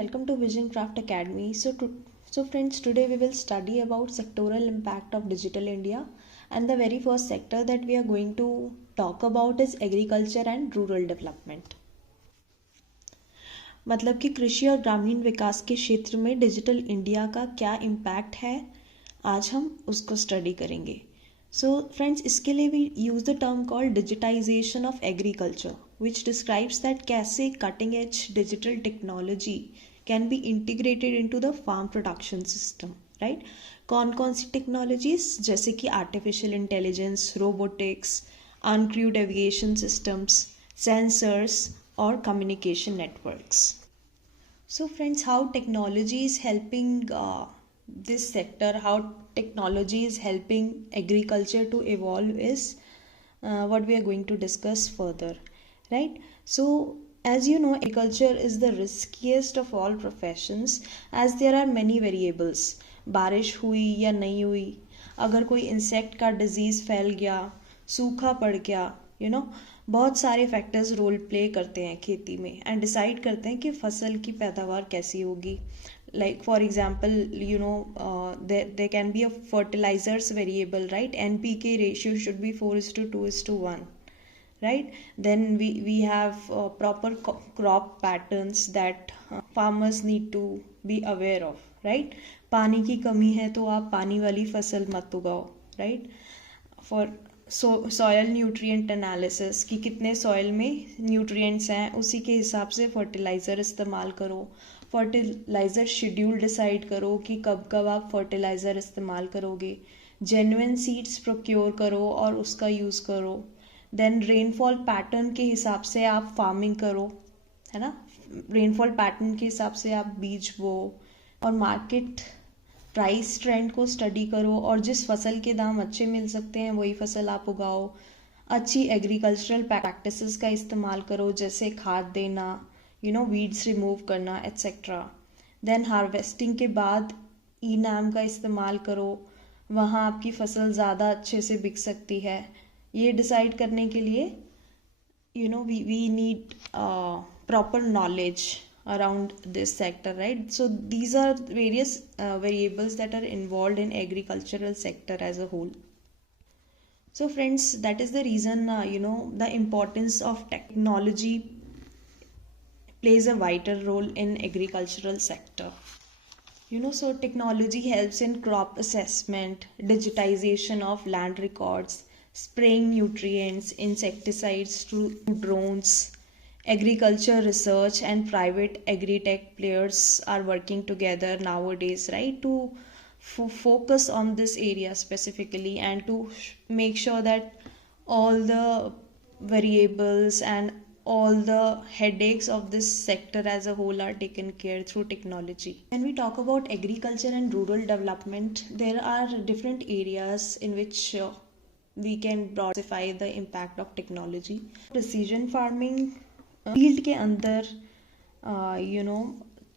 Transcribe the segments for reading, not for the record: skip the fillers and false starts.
welcome to Vision Craft Academy. So friends, today we will study about sectoral impact of Digital India, and the very first sector that we are going to talk about is agriculture and rural development. मतलब कि कृषि और ग्रामीण विकास के क्षेत्र में digital India का क्या इम्पैक्ट है, आज हम उसको स्टडी करेंगे. सो फ्रेंड्स, इसके लिए we use the term called digitisation of agriculture, which describes that कैसे cutting edge digital technology can be integrated into the farm production system. Right, कौन कौन सी टेक्नोलॉजीज, जैसे कि artificial intelligence, robotics, uncrewed aviation systems, sensors or communication networks. So friends, how technology is helping this sector, how technology is helping agriculture to evolve is what we are going to discuss further, right? So as you know, agriculture is the riskiest of all professions as there are many variables. बारिश हुई या नहीं हुई, अगर कोई insect का disease फैल गया, सूखा पड़ गया, बहुत सारे फैक्टर्स रोल प्ले करते हैं खेती में एंड डिसाइड करते हैं कि फसल की पैदावार कैसी होगी. Like for example there can be a fertilizers variable, right? NPK ratio should be 4:2:1, right? Then we have proper crop patterns that farmers need to be aware of, right? पानी की कमी है तो आप पानी वाली फसल मत उगाओ, right? For soil nutrient analysis कि कितने सॉयल में न्यूट्रिएंट्स हैं, उसी के हिसाब से फर्टिलाइज़र इस्तेमाल करो. फर्टिलाइज़र शेड्यूल डिसाइड करो कि कब कब आप फर्टिलाइज़र इस्तेमाल करोगे. जेन्युइन सीड्स प्रोक्योर करो और उसका यूज़ करो. देन रेनफॉल पैटर्न के हिसाब से आप फार्मिंग करो, है ना. रेनफॉल पैटर्न के हिसाब से आप बीज बो और मार्केट प्राइस ट्रेंड को स्टडी करो और जिस फसल के दाम अच्छे मिल सकते हैं वही फसल आप उगाओ. अच्छी एग्रीकल्चरल प्रैक्टिसेस का इस्तेमाल करो, जैसे खाद देना, वीड्स रिमूव करना, एट्सेट्रा. देन हार्वेस्टिंग के बाद ई-नाम का इस्तेमाल करो, वहाँ आपकी फसल ज़्यादा अच्छे से बिक सकती है. ये डिसाइड करने के लिए we need proper knowledge around this sector, right? So these are various variables that are involved in agricultural sector as a whole. So friends, that is the reason the importance of technology plays a vital role in agricultural sector. So technology helps in crop assessment, digitization of land records, spraying nutrients, insecticides through drones. Agriculture research and private agri-tech players are working together nowadays, right, to focus on this area specifically and to make sure that all the variables and all the headaches of this sector as a whole are taken care through technology. When we talk about agriculture and rural development, there are different areas in which we can classify the impact of technology. Precision farming, field के अंदर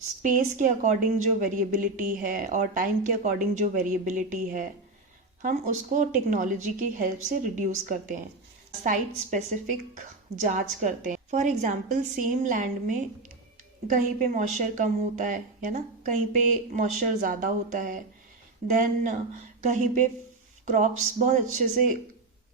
space के according जो variability है और time के according जो variability है, हम उसको टेक्नोलॉजी की हेल्प से रिड्यूस करते हैं. साइट स्पेसिफिक जांच करते हैं. फॉर एग्जांपल, सेम लैंड में कहीं पे मॉइस्चर कम होता है ना, कहीं पे मॉइस्चर ज़्यादा होता है. देन कहीं पे क्रॉप्स बहुत अच्छे से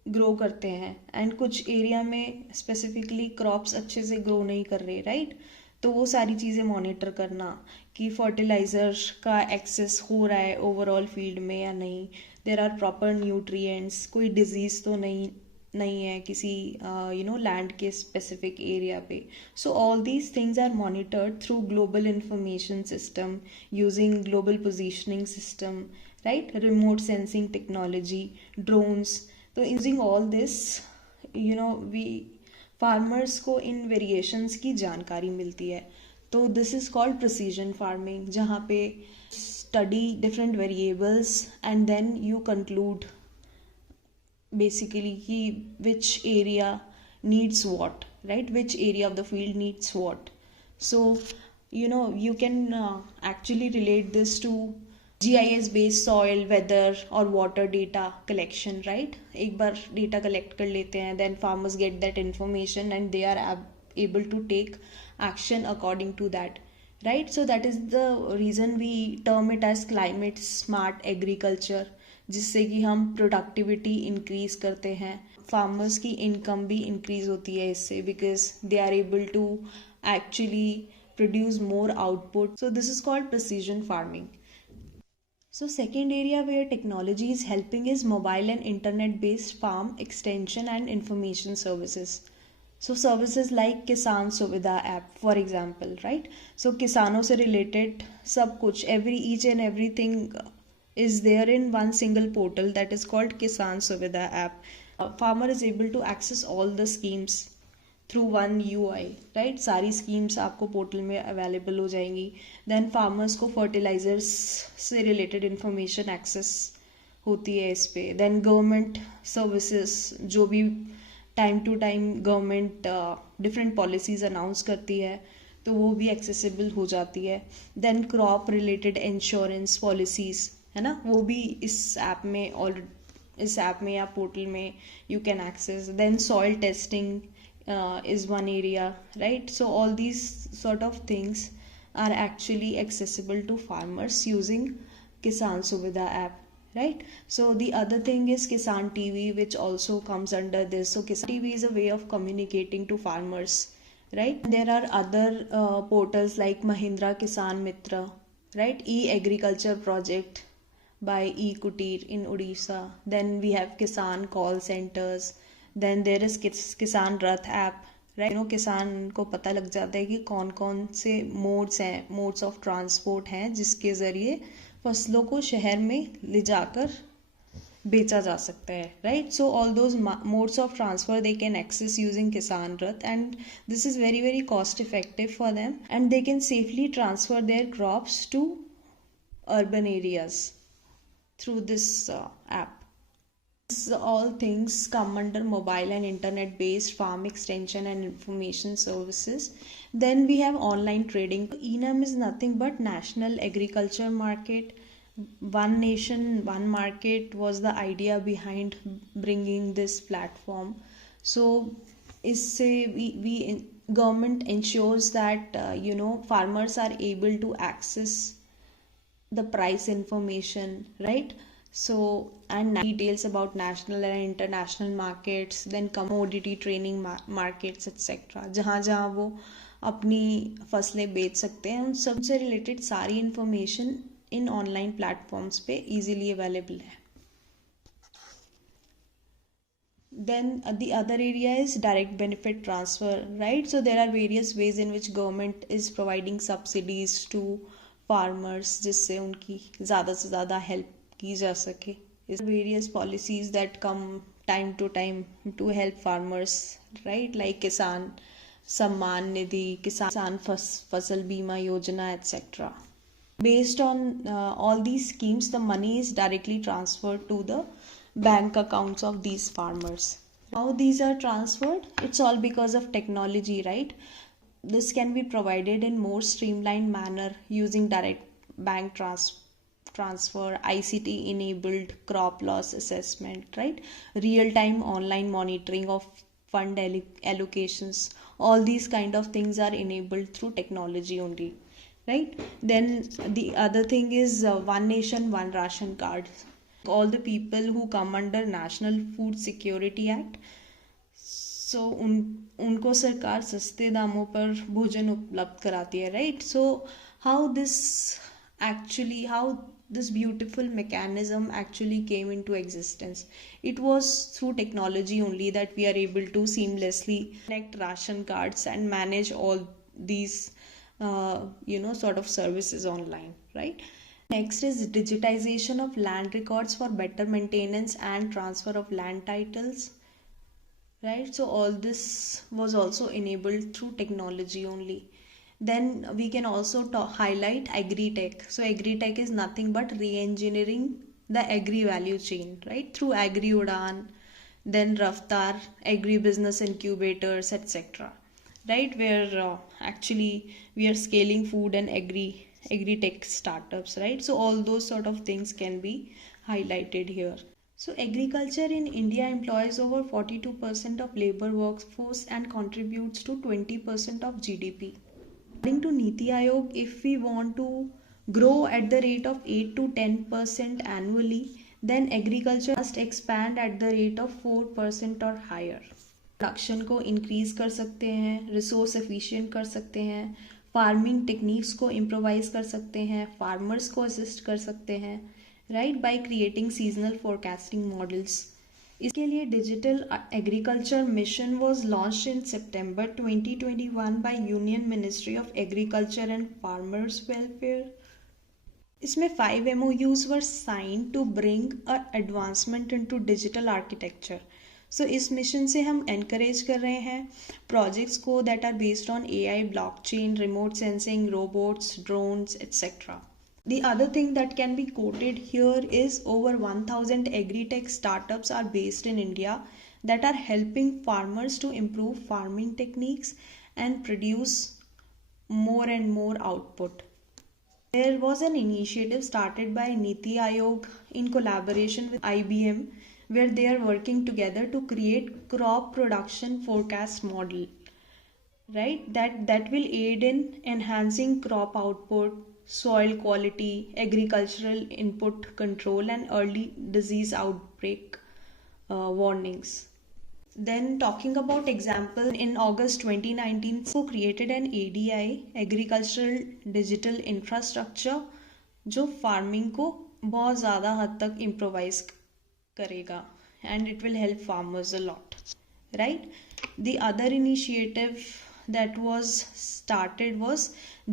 ग्रो करते हैं एंड कुछ एरिया में स्पेसिफिकली क्रॉप्स अच्छे से ग्रो नहीं कर रहे, राइट? तो वो सारी चीज़ें मॉनिटर करना कि फर्टिलाइज़र का एक्सेस हो रहा है ओवरऑल फील्ड में या नहीं, देयर आर प्रॉपर न्यूट्रिएंट्स, कोई डिजीज़ तो नहीं है किसी लैंड के स्पेसिफिक एरिया पे. So all these things are monitored through global information system using global positioning system, right, remote sensing technology, drones. तो using all this we farmers को इन वेरिएशंस की जानकारी मिलती है. तो this is called precision farming, जहाँ पे study different variables and then you conclude basically कि which area needs what, right, which area of the field needs what. So you can actually relate this to GIS based soil, weather और water data collection, right? एक बार data collect कर लेते हैं, then farmers get that information and they are able to take action according to that. right? So that is the reason we term it as climate smart agriculture, जिससे कि हम productivity increase करते हैं, farmers की income भी increase होती है इससे, because they are able to actually produce more output. So this is called precision farming. So second area where technology is helping is mobile and internet based farm extension and information services. So services like Kisan Suvidha app, for example, right? So किसानों से related सब कुछ, each and everything is there in one single portal that is called Kisan Suvidha app. Farmer is able to access all the schemes through one UI, right? सारी schemes आपको portal में available हो जाएंगी. Then farmers को fertilizers से related information access होती है इस पे. देन गवर्नमेंट सर्विसेज, जो भी time to time government different policies announce करती है तो वो भी एक्सेसिबल हो जाती है. Then crop related insurance policies है ना, वो भी इस ऐप में या पोर्टल में you can access. Then soil testing is one area, right? So all these sort of things are actually accessible to farmers using Kisan Suvidha app, right? So the other thing is Kisan TV, which also comes under this. So Kisan TV is a way of communicating to farmers, right? There are other portals like Mahindra Kisan Mitra, right? E-agriculture project by E-Kutir in Odisha. Then we have Kisan call centers. Then there is Kisan Rath app, right? किसान को पता लग जाता है कि कौन कौन से मोड्स ऑफ ट्रांसपोर्ट हैं जिसके ज़रिए फसलों को शहर में ले जाकर बेचा जा सकता है, right? So all those modes of transfer they can access using Kisan Rath, and this is very very cost effective for them, and they can safely transfer their crops to urban areas through this app. All things come under mobile and internet based farm extension and information services. Then we have online trading. ENAM is nothing but National Agriculture Market. One nation, one market was the idea behind bringing this platform. So isse we government ensures that farmers are able to access the price information, right? So and details about national and international markets, then commodity training markets etc. जहाँ जहाँ वो अपनी फसलें बेच सकते हैं, उन सब से रिलेटेड सारी इंफॉर्मेशन इन ऑनलाइन प्लेटफॉर्म्स पे इजीली अवेलेबल है. Then the other area is direct benefit transfer, right? So there are various ways in which government is providing subsidies to farmers जिससे उनकी ज़्यादा से ज़्यादा हेल्प की जा सके. Various policies that come time to time to help farmers, right? Like Kisan Samman Nidhi, Kisan Fasal Bima Yojana, etc. Based on all these schemes, the money is directly transferred to the bank accounts of these farmers. How these are transferred? It's all because of technology, right? This can be provided in more streamlined manner using direct bank transfer, ICT enabled crop loss assessment, right? Real time online monitoring of fund allocations. All these kind of things are enabled through technology only, right? Then the other thing is one nation one ration card. All the people who come under National Food Security Act, so उनको सरकार सस्ते दामों पर भोजन उपलब्ध कराती है, right? So how this beautiful mechanism actually came into existence? It was through technology only that we are able to seamlessly connect ration cards and manage all these sort of services online, right? Next is digitization of land records for better maintenance and transfer of land titles, right? So all this was also enabled through technology only. Then we can also highlight agri-tech. So agri-tech is nothing but re-engineering the agri-value chain, right? Through Agri-Udan, then Raftar, agri-business incubators, etc. Right? Where actually we are scaling food and agri-tech startups, right? So all those sort of things can be highlighted here. So agriculture in India employs over 42% of labor workforce and contributes to 20% of GDP. According to Niti Aayog, if we want to grow at the rate of 8 to 10% annually, then agriculture must expand at the rate of 4% or higher. Production को increase कर सकते हैं, resource efficient कर सकते हैं, farming techniques को improvise कर सकते हैं, फार्मर्स को असिस्ट कर सकते हैं, right, by creating seasonal forecasting models. इसके लिए digital agriculture mission was launched in September 2021 by union ministry of agriculture and farmers welfare. इसमें 5 MOUs were sign to bring a advancement into digital architecture. So इस mission से हम encourage कर रहे हैं projects को that are based on AI, blockchain, remote sensing, robots, drones, etc. The other thing that can be quoted here is over 1000 agri-tech startups are based in India that are helping farmers to improve farming techniques and produce more and more output. There was an initiative started by Niti Aayog in collaboration with IBM where they are working together to create crop production forecast model, right, that will aid in enhancing crop output, soil quality, agricultural input control, and early disease outbreak warnings. Then talking about example, in August 2019, so created an ADI, Agricultural Digital Infrastructure, जो farming को बहुत ज़्यादा हद तक improvise करेगा and it will help farmers a lot, right? The other initiative that was started was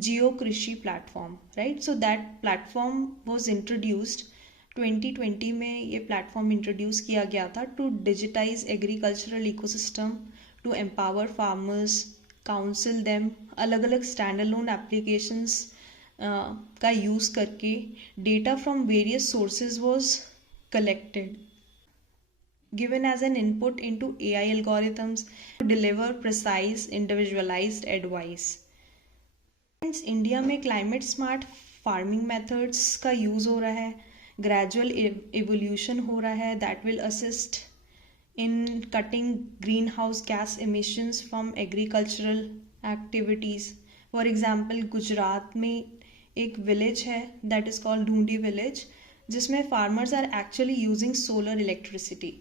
GeoKrishi platform, right? So that platform was introduced 2020 में ये platform introduce किया गया था to digitize agricultural ecosystem, to empower farmers, council them, अलग अलग stand alone applications का use करके data from various sources was collected, given as an input into AI algorithms to deliver precise individualized advice. Friends, India में climate smart farming methods का use हो रहा है, gradual evolution हो रहा है that will assist in cutting greenhouse gas emissions from agricultural activities. For example Gujarat में एक विलेज है that is called Dhundi village, जिसमें farmers are actually using solar electricity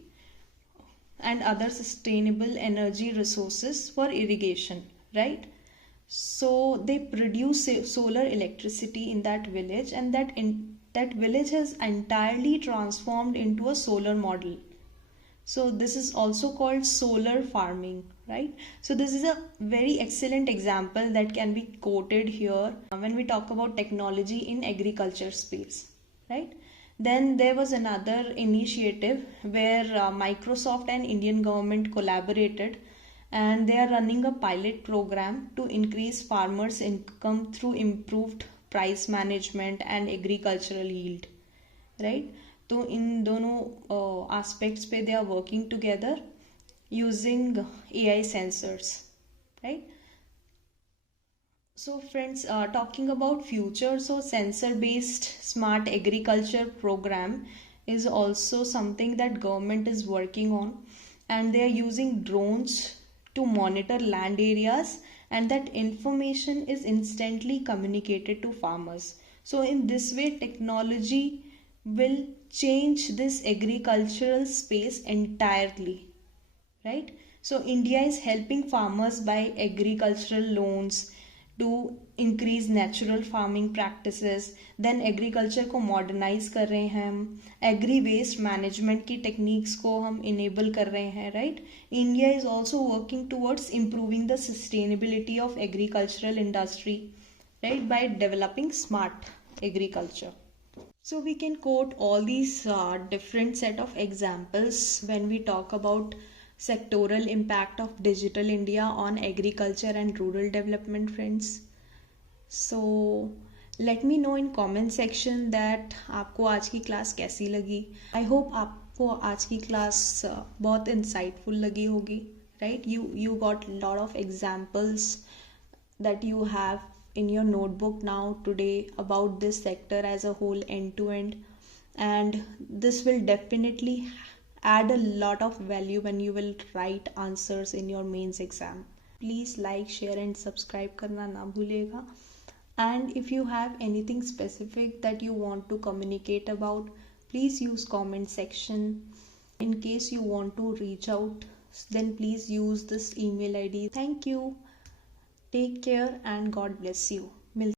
and other sustainable energy resources for irrigation, right? So they produce solar electricity in that village, and that village has entirely transformed into a solar model. So this is also called solar farming, right? So this is a very excellent example that can be quoted here when we talk about technology in agriculture space, right? Then there was another initiative where Microsoft and Indian government collaborated, and they are running a pilot program to increase farmers' income through improved price management and agricultural yield, right? तो इन दोनों aspects पे they are working together using AI sensors, right? So friends, talking about future, so sensor based smart agriculture program is also something that government is working on, and they are using drones to monitor land areas, and that information is instantly communicated to farmers. So in this way technology will change this agricultural space entirely, right? So India is helping farmers by agricultural loans to increase natural farming practices. Then agriculture को modernise कर रहे हैं हम, agree waste management की techniques को हम enable कर रहे हैं, right? India is also working towards improving the sustainability of agricultural industry, right, by developing smart agriculture. So we can quote all these different set of examples when we talk about sectoral impact of digital India on agriculture and rural development, friends. So let me know in comment section that आपको आज की class कैसी लगी. I hope आपको आज की class बहुत insightful लगी होगी, right? You got lot of examples that you have in your notebook now today about this sector as a whole end to end, and this will definitely add a lot of value when you will write answers in your mains exam. Please like share and subscribe करना ना भूलिएगा. And if you have anything specific that you want to communicate about, please use comment section. In case you want to reach out, then please use this email ID. Thank you. Take care and God bless you.